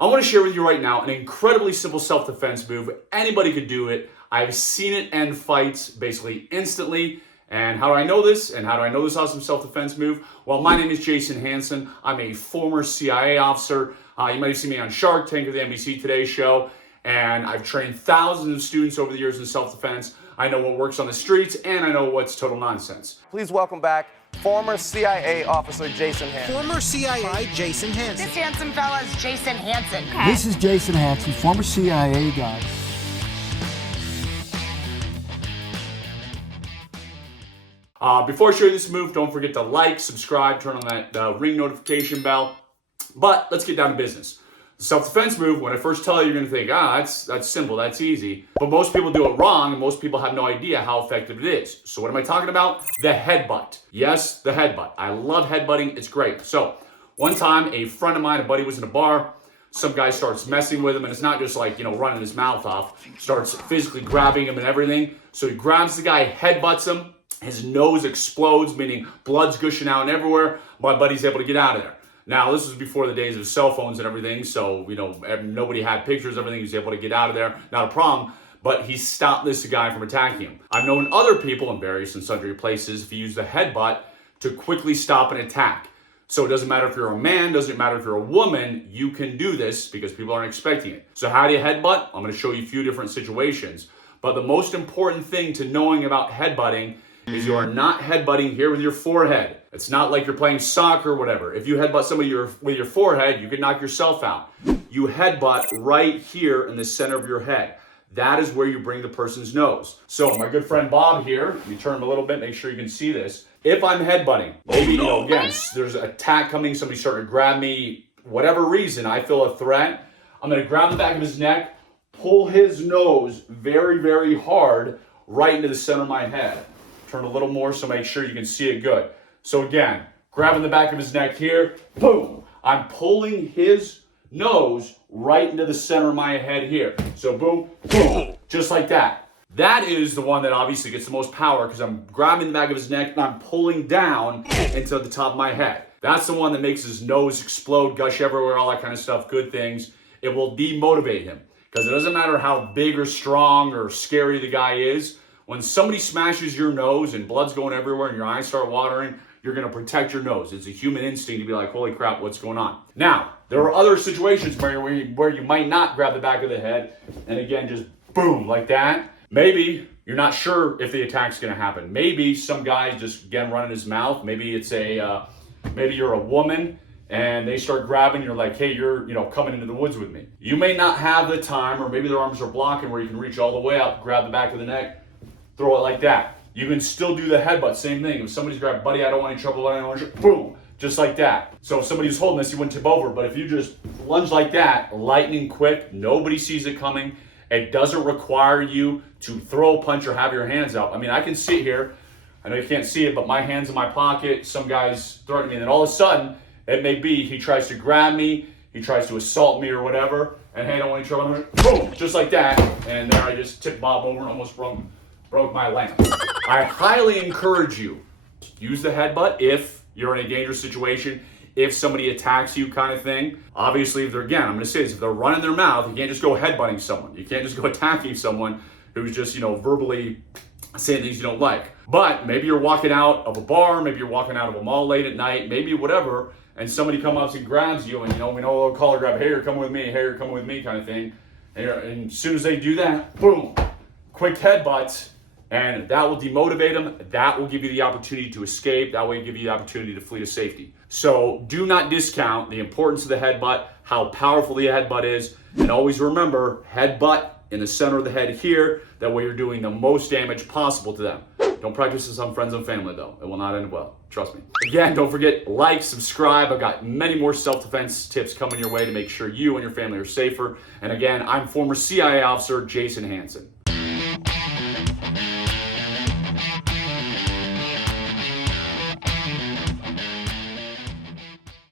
I want to share with you right now an incredibly simple self-defense move. Anybody could do it. I've seen it end fights basically instantly. And how do I know this? And how do I know this awesome self-defense move? Well, my name is Jason Hanson. I'm a former CIA officer. You might have seen me on Shark Tank or the NBC Today show. And I've trained thousands of students over the years in self-defense. I know what works on the streets, and I know what's total nonsense. Please welcome back former CIA officer Jason Hanson. Former CIA Jason Hanson. This handsome fella is Jason Hanson. Okay. This is Jason Hanson, former CIA guy. Before I show you this move, don't forget to like, subscribe, turn on that ring notification bell. But let's get down to business. The self-defense move, when I first tell you, you're going to think, that's simple, that's easy. But most people do it wrong, and most people have no idea how effective it is. So what am I talking about? The headbutt. Yes, the headbutt. I love headbutting. It's great. So one time, a friend of mine, a buddy, was in a bar. Some guy starts messing with him, and it's not just like, running his mouth off. Starts physically grabbing him and everything. So he grabs the guy, headbutts him. His nose explodes, meaning blood's gushing out everywhere. My buddy's able to get out of there. Now, this was before the days of cell phones and everything, so, nobody had pictures, everything. He was able to get out of there, not a problem, but he stopped this guy from attacking him. I've known other people in various and sundry places, if you use the headbutt, to quickly stop an attack. So it doesn't matter if you're a man, doesn't matter if you're a woman, you can do this because people aren't expecting it. So how do you headbutt? I'm going to show you a few different situations. But the most important thing to knowing about headbutting is you are not headbutting here with your forehead. It's not like you're playing soccer or whatever. If you headbutt somebody with your forehead, you can knock yourself out. You headbutt right here in the center of your head. That is where you bring the person's nose. So my good friend Bob here, let me turn him a little bit, make sure you can see this. If I'm headbutting, maybe, again, there's an attack coming, somebody's starting to grab me, whatever reason, I feel a threat, I'm gonna grab the back of his neck, pull his nose very, very hard right into the center of my head. Turn a little more so make sure you can see it good. So again, grabbing the back of his neck here, boom. I'm pulling his nose right into the center of my head here. So boom, boom, just like that. That is the one that obviously gets the most power because I'm grabbing the back of his neck and I'm pulling down into the top of my head. That's the one that makes his nose explode, gush everywhere, all that kind of stuff, good things. It will demotivate him because it doesn't matter how big or strong or scary the guy is. When somebody smashes your nose and blood's going everywhere and your eyes start watering, you're going to protect your nose. It's a human instinct to be like, holy crap, what's going on? Now, there are other situations where you might not grab the back of the head and again, just boom, like that. Maybe you're not sure if the attack's going to happen. Maybe some guy just, again, running his mouth. Maybe it's maybe you're a woman and they start grabbing, you're like, hey, you're coming into the woods with me. You may not have the time, or maybe their arms are blocking where you can reach all the way up, grab the back of the neck, throw it like that. You can still do the headbutt, same thing. If somebody's grabbed, buddy, I don't want any trouble, I don't want any trouble, boom, just like that. So if somebody's holding this, you wouldn't tip over, but if you just lunge like that, lightning quick, nobody sees it coming, it doesn't require you to throw a punch or have your hands out. I mean, I can sit here, I know you can't see it, but my hand's in my pocket, some guy's threatening me, and then all of a sudden, it may be he tries to grab me, he tries to assault me or whatever, and hey, I don't want any trouble, boom, just like that, and there I just tipped Bob over and almost broke my lamp. I highly encourage you to use the headbutt if you're in a dangerous situation, if somebody attacks you kind of thing. Obviously, if they're, again, I'm gonna say this, if they're running their mouth, you can't just go headbutting someone. You can't just go attacking someone who's just, verbally saying things you don't like. But maybe you're walking out of a bar, maybe you're walking out of a mall late at night, maybe whatever, and somebody comes up and grabs you, and we know a little collar grab, hey, you're coming with me, hey, you're coming with me kind of thing. And as soon as they do that, boom, quick headbutts, and that will demotivate them. That will give you the opportunity to escape. That will give you the opportunity to flee to safety. So do not discount the importance of the headbutt, how powerful the headbutt is, and always remember, headbutt in the center of the head here. That way you're doing the most damage possible to them. Don't practice this on friends and family though. It will not end well. Trust me. Again, don't forget, like, subscribe. I've got many more self-defense tips coming your way to make sure you and your family are safer. And again, I'm former CIA officer Jason Hanson.